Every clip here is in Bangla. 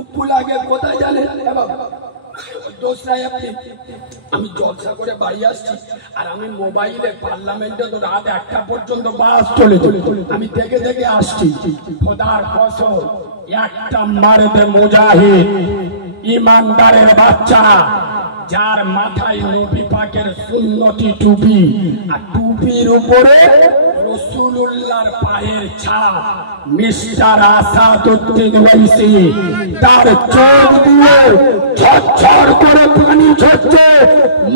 টুকু লাগে কোথায় জানেন দোসরাই আপনি আমি জলসা করে বাড়ি আসছি আর আমি মোবাইলে পার্লামেন্টে তো রাত 1টা পর্যন্ত বাস চলে আমি দেখে দেখে আসছি খোদার কসম একটা মারদে মুজাহিদ ইমানদারের বাচ্চারা যার মাথায় নবী পাকের সুন্নতি টুপি আর টুপির উপরে রাসূলুল্লাহর পায়ের ছাপ মিস্টার আসাদউদ্দিন ওয়াইসি তার চোখ দিয়ে ঝরঝর করে পানি ঝরছে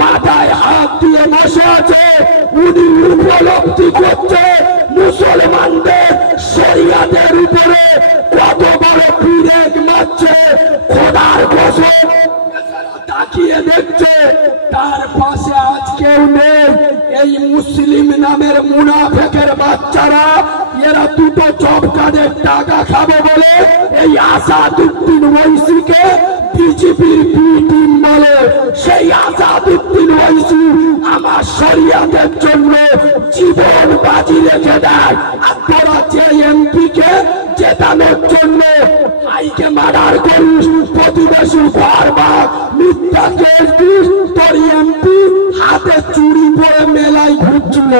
মাথায় হাত দিয়ে বসে আছে উনি উপলব্ধি করছে মুসলমানদের শরিয়াতের উপরে কত বড় বিরেক মারছে খোদার কসম তাকিয়ে দেখছে তার পাশে আজ কেউ নেই এই মুসলিম নামের মুনাফিকের বাচ্চারা এরা দুটো চপকাদের টাকা খাবে বলে এই আসাদউদ্দিন ওয়াইসিকে বিজেপির বি টিম বলে সেই আসাদউদ্দিন ওয়াইসি আমার শরিয়াতের জন্য জীবন বাজি রেখে দেয় আর তোরা যে এমপিকে জেতানোর জন্য আইকে মার্ডার করিস প্রতিবেশী ঘর বা মিথ্যা কেস দিস তোর এমপি হাতে চুরি পরে মেলায় ঘুরছিল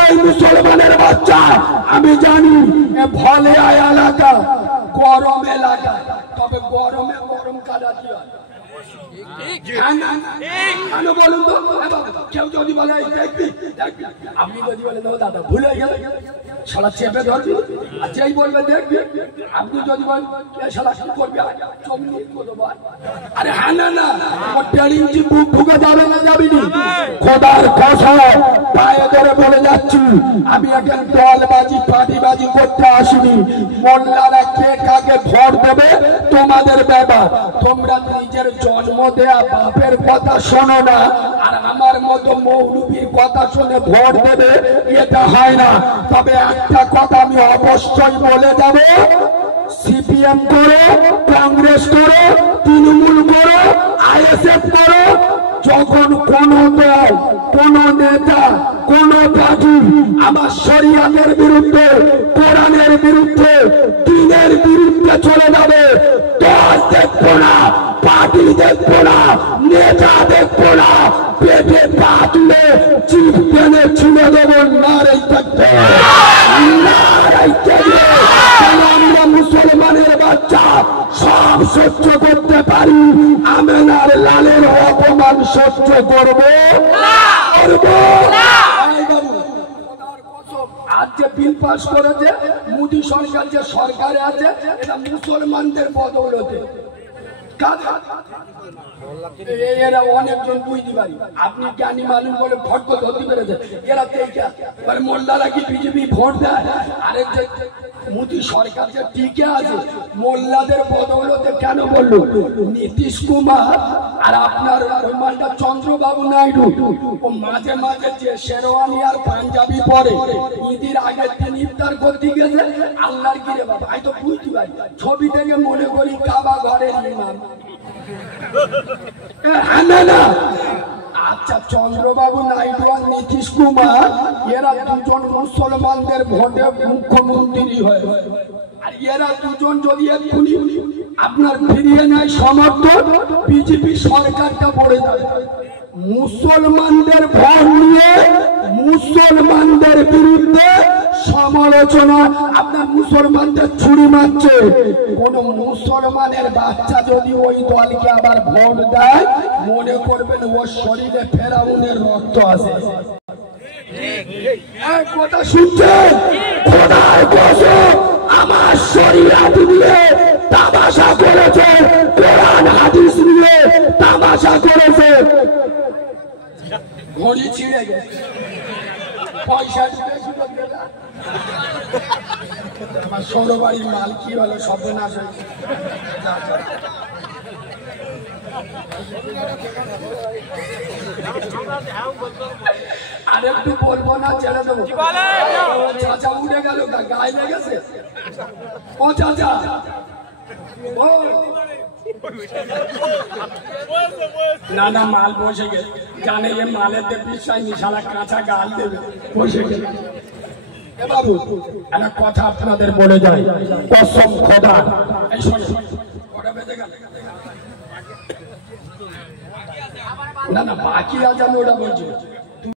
এই মুসলমানের বাচ্চা আমি জানি ভলে এলাকা গরম এলাকা তবে গরমে গরম কাটাতে হয় বলুন তো কেউ যদি বলে দেখবি আপনি যদি বলেন দাদা ভুলে গেলে শালা চেপে ধরবি আর যেই বলবে দেখবি আপনি যদি বলেন শালা কি করবি আরে হ্যাঁ না ওর 1.5 ইঞ্চি বুক ঢুকে যাবে না যাবিনি খোদার কসম পায়ে ধরে বলে যাচ্ছি আমি এখন দলবাজি পার্টিবাজি করতে আসিনি মোল্লারা কে কাকে ভোট দেবে তোমাদের ব্যাপার তোমরা নিজের জন্ম দেয়া বাপের কথা শোনো না আর আমার মতো মৌলবীর কথা শুনে ভোট দেবে এটা হয় না তবে একটা কথা আমি অবশ্যই বলে যাব সিপিএম করো কংগ্রেস করো তৃণমূল করো আইএসএফ করো যখন কোন দল কোন নেতা কোন পার্টি আমার শরিয়াতের বিরুদ্ধে কোরআনের বিরুদ্ধে দ্বীনের বিরুদ্ধে চলে যাবে দল দেখবো না পার্টি দেখবো না নেতা দেখবো না পেটে পা তুলে চিপ টেনে ছুঁড়ে দেবো নারাই থাকবে আমরা মুসলমানের বাচ্চা সব সহ্য করতে পারি আমেনার লালের অপমান সহ্য করবো আজ যে বিল পাস করেছে মোদী সরকার যে সরকারে আছে এটা মুসলমানদের বদৌলতে এরা অনেকজন বুঝতে পারি আপনি জ্ঞানী মানুষ বলে ভোট ধরতে পেরেছে এরা মোল্লারা কি বিজেপি ভোট দেয় আরে যে মোদী সরকার যে টিকে আছে মোল্লাদের বদৌলতে কেন বললো নীতিশ কুমার আর আপনার ওই মালটা চন্দ্রবাবু নাইডু ও মাঝে মাঝে যে শেরওয়ানি আর পাঞ্জাবি পরে ঈদের আগের দিন ইফতার করতে গেছে আল্লাহর কি রে বাবা আমি তো বুঝতে পারি ছবি থেকে মনে করি কাবা ঘরের ইমাম আচ্ছা চন্দ্রবাবু নাইডু আর নীতিশ কুমার এরা দুজন মুসলমানদের ভোটে মুখ্যমন্ত্রী হয় আর এরা দুজন যদি এক্ষুনি আপনার ফিরিয়ে নেয় সমর্থন বিজেপি সরকারটা পড়ে যাবে মুসলমানদের ভোট নিয়ে মুসলমানদের বিরুদ্ধে সমালোচনা আপনার মুসলমানদের ছুরি মারছে কোন মুসলমানের বাচ্চা যদি ওই দলকে আবার ভোট দেয় মনে করবেন ওর শরীরে ফেরাউনের রক্ত আছে কথা শুনছেন খোদার কসম আমার শরীয়ত নিয়ে তামাশা করেছে কোরআন হাদিস নিয়ে তামাশা করেছে ঘড়ি ছিঁড়ে গেছে পয়সা আমার সৌরবাড়ির মাল কি হলো সর্বনাশ হয়েছে আর একটু বলবো না ছেড়ে দেবো চাচা উঠে গেল গায়ে লেগেছে ও চাচা না না মাল বসে গেছে জানে যে মালের বিশ্বাস নি সারা কাঁচা গাল দেবে বসে গেছে এ বাবু একটা কথা আপনাদের বলে যায়, কসম খোদা, এই শোনো, কটা বেজে গেল? না না, বাকি আছে, আমি ওটা বলছি।